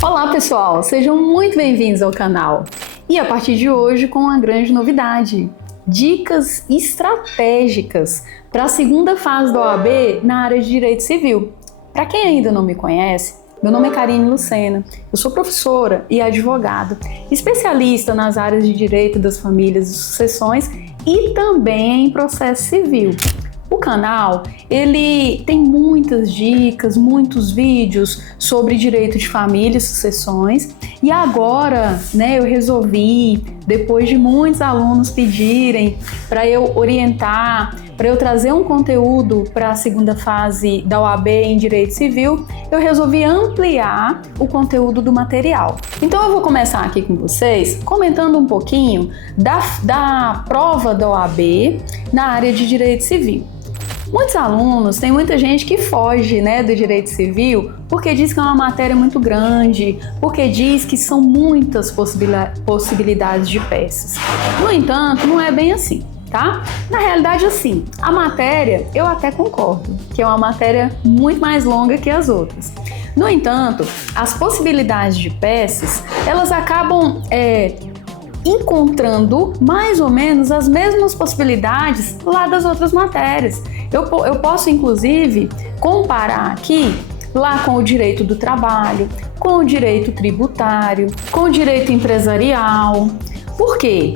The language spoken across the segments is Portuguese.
Olá pessoal, sejam muito bem-vindos ao canal. E a partir de hoje com uma grande novidade, dicas estratégicas para a segunda fase da OAB na área de Direito Civil. Para quem ainda não me conhece, meu nome é Karine Lucena, eu sou professora e advogada, especialista nas áreas de Direito das Famílias e Sucessões e também em processo civil. O canal, ele tem muitas dicas, muitos vídeos sobre direito de família e sucessões e agora, eu resolvi, depois de muitos alunos pedirem para eu orientar, para eu trazer um conteúdo para a segunda fase da OAB em Direito Civil, eu resolvi ampliar o conteúdo do material. Então eu vou começar aqui com vocês comentando um pouquinho da prova da OAB na área de Direito Civil. Muitos alunos, tem muita gente que foge do direito civil porque diz que é uma matéria muito grande, porque diz que são muitas possibilidades de peças. No entanto, não é bem assim, tá? Na realidade, assim, a matéria, eu até concordo, que é uma matéria muito mais longa que as outras. No entanto, as possibilidades de peças, elas acabam encontrando mais ou menos as mesmas possibilidades lá das outras matérias. Eu posso, inclusive, comparar aqui lá com o direito do trabalho, com o direito tributário, com o direito empresarial. Por quê?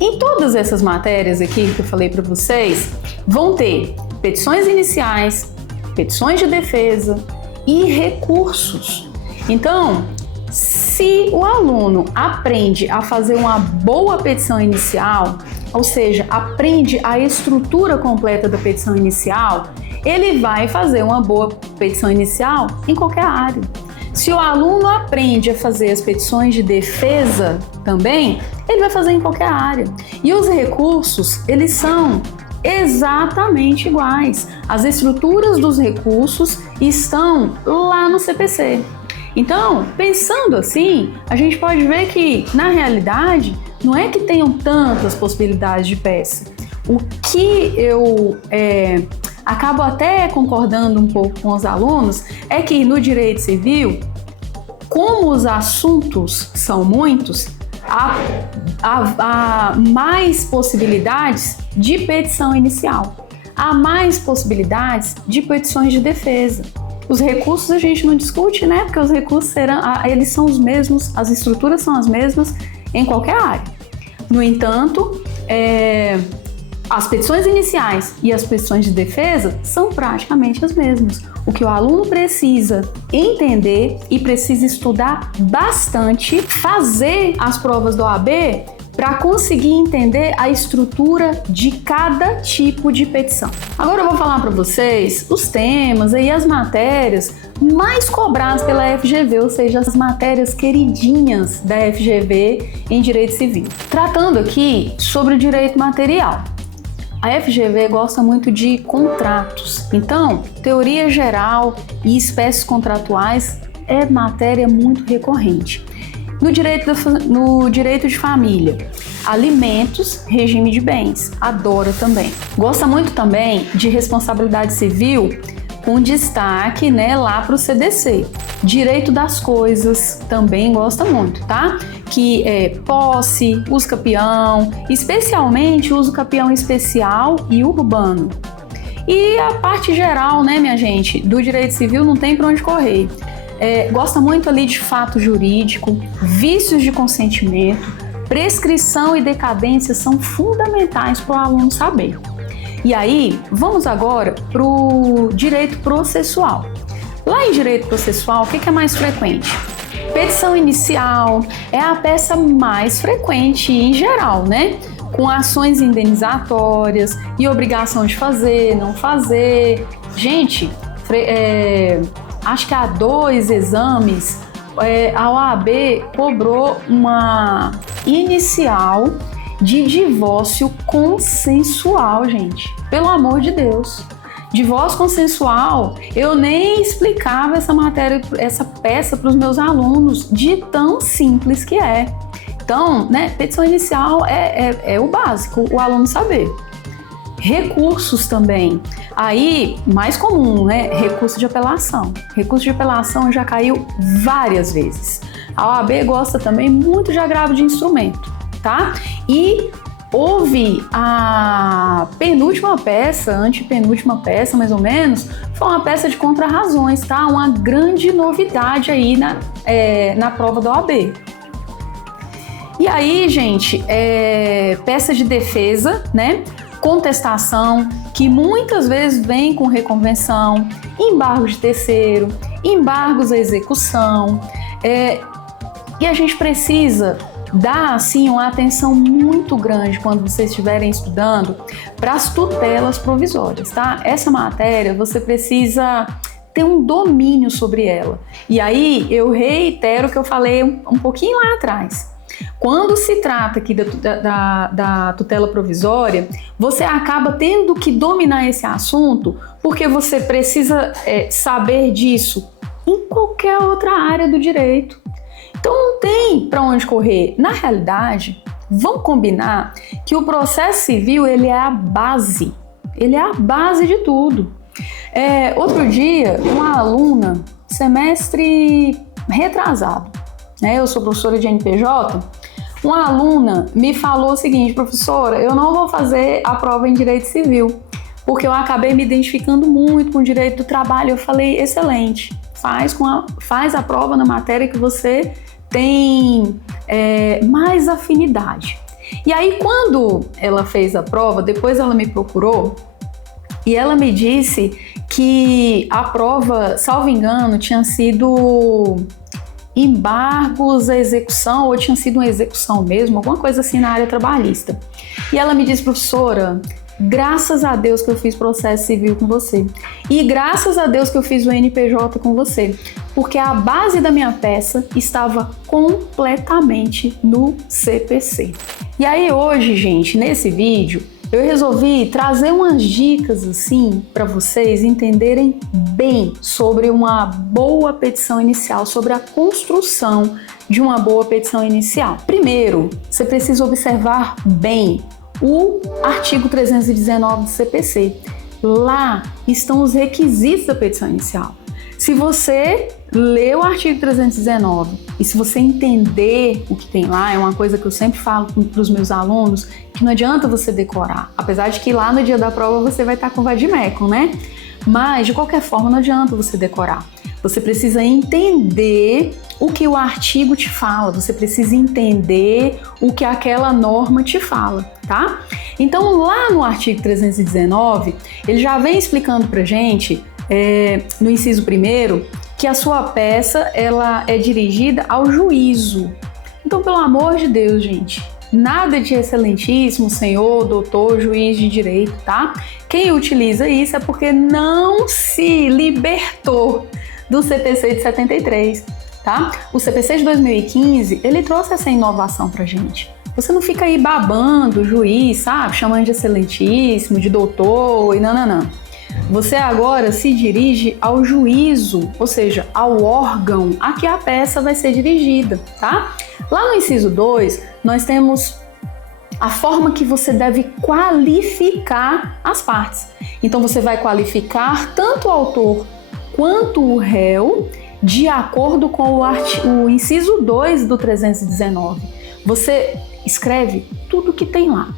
Em todas essas matérias aqui que eu falei para vocês, vão ter petições iniciais, petições de defesa e recursos. Então, se o aluno aprende a fazer uma boa petição inicial, ou seja, aprende a estrutura completa da petição inicial, ele vai fazer uma boa petição inicial em qualquer área. Se o aluno aprende a fazer as petições de defesa também, ele vai fazer em qualquer área. E os recursos, eles são exatamente iguais. As estruturas dos recursos estão lá no CPC. Então, pensando assim, a gente pode ver que, na realidade, não é que tenham tantas possibilidades de peça. O que eu acabo até concordando um pouco com os alunos é que no direito civil, como os assuntos são muitos, há mais possibilidades de petição inicial, há mais possibilidades de petições de defesa. Os recursos a gente não discute, porque os recursos eles são os mesmos, as estruturas são as mesmas em qualquer área. No entanto, as petições iniciais e as petições de defesa são praticamente as mesmas. O que o aluno precisa entender e precisa estudar bastante, fazer as provas do OAB para conseguir entender a estrutura de cada tipo de petição. Agora eu vou falar para vocês os temas e as matérias mais cobradas pela FGV, ou seja, as matérias queridinhas da FGV em Direito Civil. Tratando aqui sobre o direito material. A FGV gosta muito de contratos, então teoria geral e espécies contratuais é matéria muito recorrente. No direito de família, alimentos, regime de bens, adora também. Gosta muito também de responsabilidade civil, com destaque lá para o CDC. Direito das coisas, também gosta muito, tá? Que é posse, uso capião, especialmente uso capião especial e urbano. E a parte geral, minha gente, do direito civil não tem para onde correr. Gosta muito ali de fato jurídico, vícios de consentimento, prescrição e decadência são fundamentais para o aluno saber. E aí, vamos agora para o direito processual. Lá em direito processual, o que é mais frequente? Petição inicial é a peça mais frequente em geral, com ações indenizatórias e obrigação de fazer, não fazer. Gente, acho que há 2 exames, a OAB cobrou uma inicial de divórcio consensual, gente. Pelo amor de Deus. Divórcio consensual, eu nem explicava essa peça para os meus alunos, de tão simples que é. Então, petição inicial é o básico, o aluno saber. Recursos também. Aí, mais comum, né? Recurso de apelação. Recurso de apelação já caiu várias vezes. A OAB gosta também muito de agravo de instrumento, tá? E houve a penúltima peça, antepenúltima peça mais ou menos, foi uma peça de contrarrazões, tá? Uma grande novidade aí na prova da OAB. E aí, gente, peça de defesa, né? Contestação, que muitas vezes vem com reconvenção, embargo de terceiro, embargos à execução, e a gente precisa dar assim uma atenção muito grande quando vocês estiverem estudando para as tutelas provisórias, tá? Essa matéria você precisa ter um domínio sobre ela. E aí eu reitero o que eu falei um pouquinho lá atrás. Quando se trata aqui da tutela provisória, você acaba tendo que dominar esse assunto porque você precisa saber disso em qualquer outra área do direito. Então não tem para onde correr. Na realidade, vamos combinar que o processo civil ele é a base de tudo. Outro dia, uma aluna, semestre retrasado, né? Eu sou professora de NPJ, uma aluna me falou o seguinte: professora, eu não vou fazer a prova em direito civil, porque eu acabei me identificando muito com o direito do trabalho. Eu falei, excelente, faz a prova na matéria que você tem mais afinidade. E aí, quando ela fez a prova, depois ela me procurou e ela me disse que a prova, salvo engano, tinha sido embargos à execução, ou tinha sido uma execução mesmo, alguma coisa assim na área trabalhista. E ela me disse, professora, graças a Deus que eu fiz processo civil com você. E graças a Deus que eu fiz o NPJ com você. Porque a base da minha peça estava completamente no CPC. E aí hoje, gente, nesse vídeo, eu resolvi trazer umas dicas assim para vocês entenderem bem sobre uma boa petição inicial, sobre a construção de uma boa petição inicial. Primeiro, você precisa observar bem o artigo 319 do CPC. Lá estão os requisitos da petição inicial. Se você ler o artigo 319 e se você entender o que tem lá, é uma coisa que eu sempre falo para os meus alunos, que não adianta você decorar, apesar de que lá no dia da prova você vai estar com vademecum, né? Mas, de qualquer forma, não adianta você decorar. Você precisa entender o que o artigo te fala, você precisa entender o que aquela norma te fala, tá? Então, lá no artigo 319, ele já vem explicando pra gente, no inciso 1º, que a sua peça ela é dirigida ao juízo. Então, pelo amor de Deus, gente, nada de excelentíssimo, senhor, doutor, juiz de direito, tá? Quem utiliza isso é porque não se libertou do CPC de 73, tá? O CPC de 2015, ele trouxe essa inovação pra gente. Você não fica aí babando o juiz, sabe? Chamando de excelentíssimo, de doutor e nananã. Você agora se dirige ao juízo, ou seja, ao órgão a que a peça vai ser dirigida, tá? Lá no inciso 2, nós temos a forma que você deve qualificar as partes. Então, você vai qualificar tanto o autor quanto o réu de acordo com o inciso 2 do 319. Você escreve tudo que tem lá,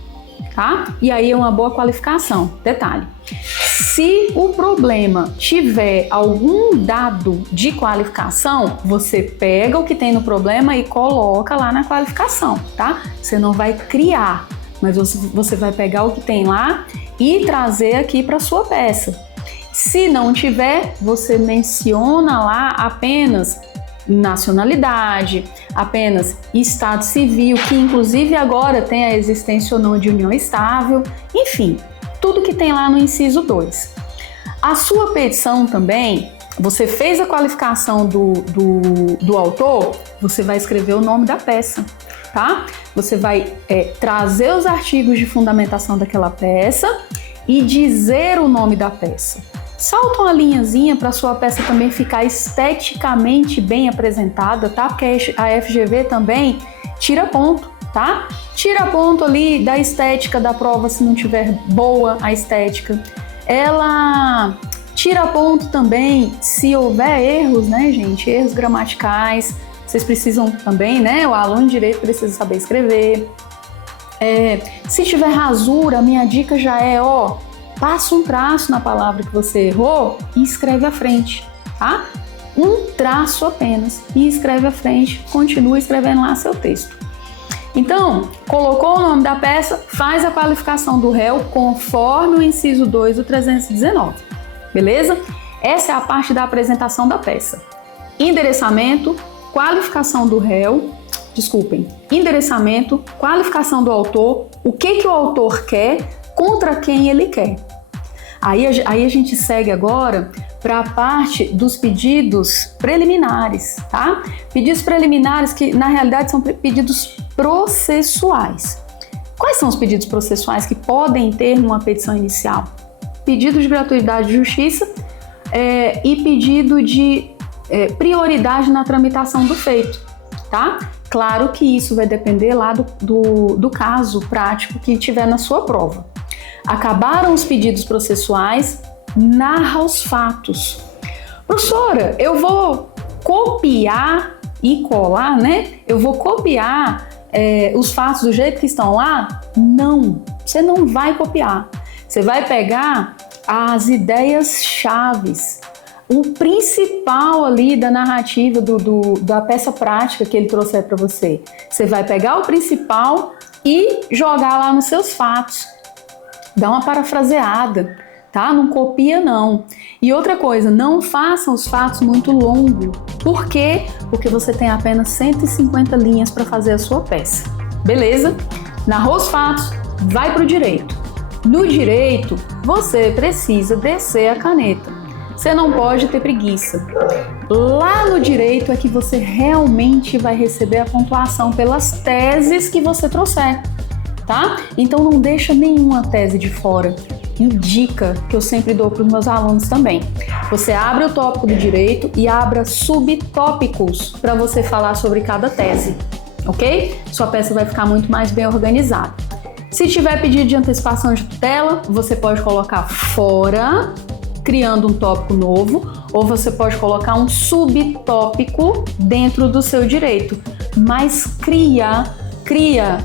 tá? E aí é uma boa qualificação. Detalhe. Se o problema tiver algum dado de qualificação, você pega o que tem no problema e coloca lá na qualificação, tá? Você não vai criar, mas você vai pegar o que tem lá e trazer aqui para sua peça. Se não tiver, você menciona lá apenas nacionalidade, apenas estado civil, que inclusive agora tem a existência ou não de união estável, enfim, tudo que tem lá no inciso 2. A sua petição também, você fez a qualificação do autor, você vai escrever o nome da peça, tá? Você vai trazer os artigos de fundamentação daquela peça e dizer o nome da peça. Salta uma linhazinha para sua peça também ficar esteticamente bem apresentada, tá? Porque a FGV também tira ponto tá? Tira ponto ali da estética da prova se não tiver boa a estética. Ela tira ponto também se houver erros, né, gente? Erros gramaticais. Vocês precisam também, né? O aluno de direito precisa saber escrever. Se tiver rasura, a minha dica já é, passa um traço na palavra que você errou e escreve à frente, tá? Um traço apenas e escreve à frente, continua escrevendo lá seu texto. Então, colocou o nome da peça, faz a qualificação do réu conforme o inciso 2 do 319, beleza? Essa é a parte da apresentação da peça. Endereçamento, qualificação do réu, endereçamento, qualificação do autor, o que o autor quer, contra quem ele quer. Aí a gente segue agora para a parte dos pedidos preliminares, tá? Pedidos preliminares que, na realidade, são pedidos processuais. Quais são os pedidos processuais que podem ter numa petição inicial? Pedido de gratuidade de justiça e pedido de prioridade na tramitação do feito, tá? Claro que isso vai depender lá do caso prático que tiver na sua prova. Acabaram os pedidos processuais, narra os fatos. Professora, eu vou copiar e colar, né? Eu vou copiar os fatos do jeito que estão lá? Não, você não vai copiar. Você vai pegar as ideias chaves, o principal ali da narrativa da peça prática que ele trouxer para você. Você vai pegar o principal e jogar lá nos seus fatos. Dá uma parafraseada, tá? Não copia, não. E outra coisa, não façam os fatos muito longos. Por quê? Porque você tem apenas 150 linhas para fazer a sua peça. Beleza? Narrou os fatos, vai para o direito. No direito, você precisa descer a caneta. Você não pode ter preguiça. Lá no direito é que você realmente vai receber a pontuação pelas teses que você trouxer, tá? Então não deixa nenhuma tese de fora. E dica que eu sempre dou para os meus alunos também. Você abre o tópico do direito e abra subtópicos para você falar sobre cada tese, ok? Sua peça vai ficar muito mais bem organizada. Se tiver pedido de antecipação de tutela, você pode colocar fora, criando um tópico novo, ou você pode colocar um subtópico dentro do seu direito. Mas cria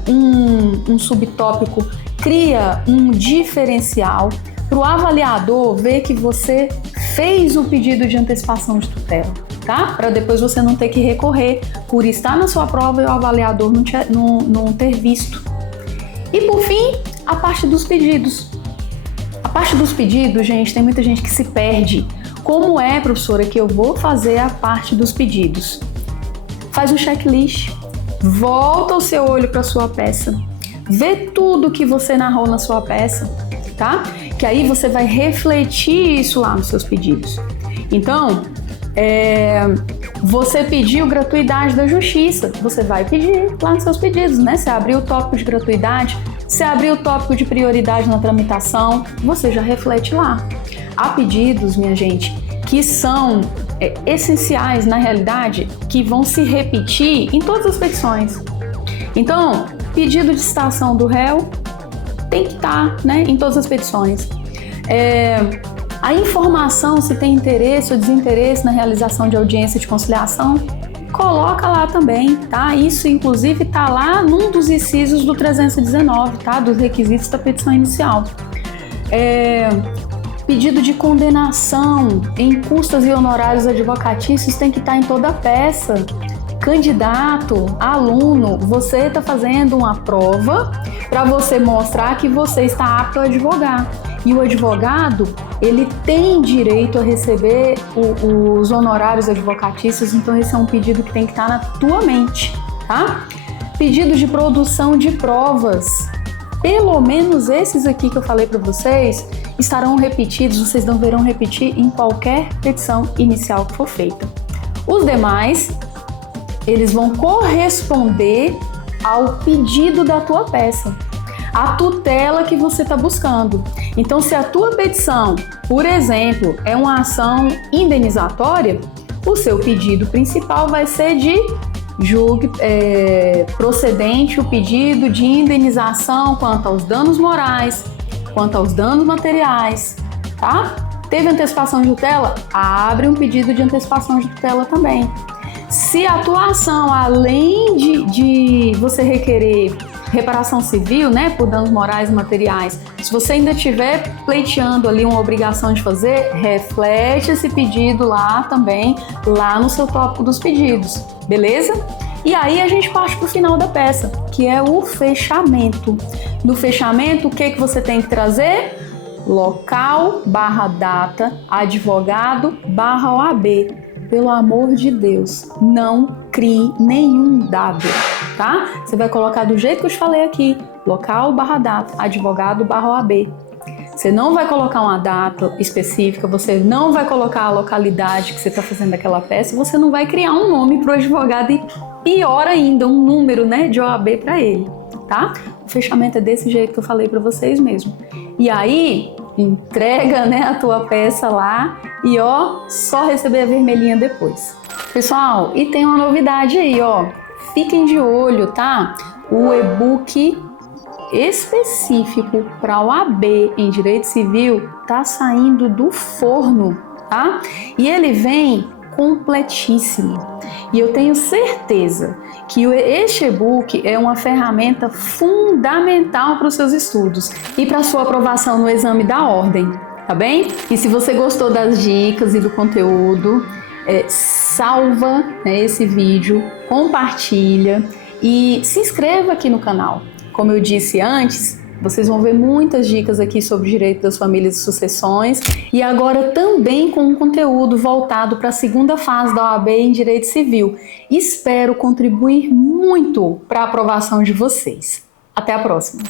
um subtópico, cria um diferencial para o avaliador ver que você fez o pedido de antecipação de tutela, tá? Para depois você não ter que recorrer por estar na sua prova e o avaliador não ter visto. E por fim, a parte dos pedidos. A parte dos pedidos, gente, tem muita gente que se perde. Como é, professora, que eu vou fazer a parte dos pedidos? Faz um checklist, volta o seu olho para a sua peça, vê tudo que você narrou na sua peça, tá? Que aí você vai refletir isso lá nos seus pedidos. Então, você pediu gratuidade da justiça, você vai pedir lá nos seus pedidos, né? Você abriu o tópico de gratuidade, você abriu o tópico de prioridade na tramitação, você já reflete lá. Há pedidos, minha gente, que são essenciais na realidade, que vão se repetir em todas as petições. Então, pedido de citação do réu tem que estar, né, em todas as petições. A informação, se tem interesse ou desinteresse na realização de audiência de conciliação, coloca lá também, tá? Isso, inclusive, tá lá num dos incisos do 319, tá? Dos requisitos da petição inicial. Pedido de condenação em custas e honorários advocatícios tem que estar em toda a peça. Candidato, aluno, você está fazendo uma prova para você mostrar que você está apto a advogar. E o advogado, ele tem direito a receber os honorários advocatícios, então esse é um pedido que tem que estar na tua mente, tá? Pedido de produção de provas. Pelo menos esses aqui que eu falei para vocês estarão repetidos, vocês deverão repetir em qualquer petição inicial que for feita. Os demais, eles vão corresponder ao pedido da tua peça, a tutela que você está buscando. Então, se a tua petição, por exemplo, é uma ação indenizatória, o seu pedido principal vai ser de julgue procedente o pedido de indenização quanto aos danos morais, quanto aos danos materiais, tá? Teve antecipação de tutela? Abre um pedido de antecipação de tutela também. Se a atuação, além de você requerer reparação civil, né, por danos morais e materiais, se você ainda estiver pleiteando ali uma obrigação de fazer, reflete esse pedido lá também, lá no seu tópico dos pedidos, beleza? E aí a gente parte para o final da peça, que é o fechamento. No fechamento, o que você tem que trazer? Local, data, advogado, OAB. Pelo amor de Deus, não crie nenhum dado, tá? Você vai colocar do jeito que eu te falei aqui, local, data, advogado, OAB. Você não vai colocar uma data específica, você não vai colocar a localidade que você está fazendo aquela peça, você não vai criar um nome para o advogado e pior ainda, um número, né, de OAB para ele, tá? O fechamento é desse jeito que eu falei para vocês mesmo. E aí, entrega, né, a tua peça lá e ó, só receber a vermelhinha depois. Pessoal, e tem uma novidade aí, ó. Fiquem de olho, tá? O e-book específico para OAB em Direito Civil tá saindo do forno, tá? E ele vem completíssimo. E eu tenho certeza que este e-book é uma ferramenta fundamental para os seus estudos e para a sua aprovação no exame da ordem, tá bem? E se você gostou das dicas e do conteúdo, salva, né, esse vídeo, compartilha e se inscreva aqui no canal. Como eu disse antes, vocês vão ver muitas dicas aqui sobre direito das famílias e sucessões e agora também com um conteúdo voltado para a segunda fase da OAB em Direito Civil. Espero contribuir muito para a aprovação de vocês. Até a próxima!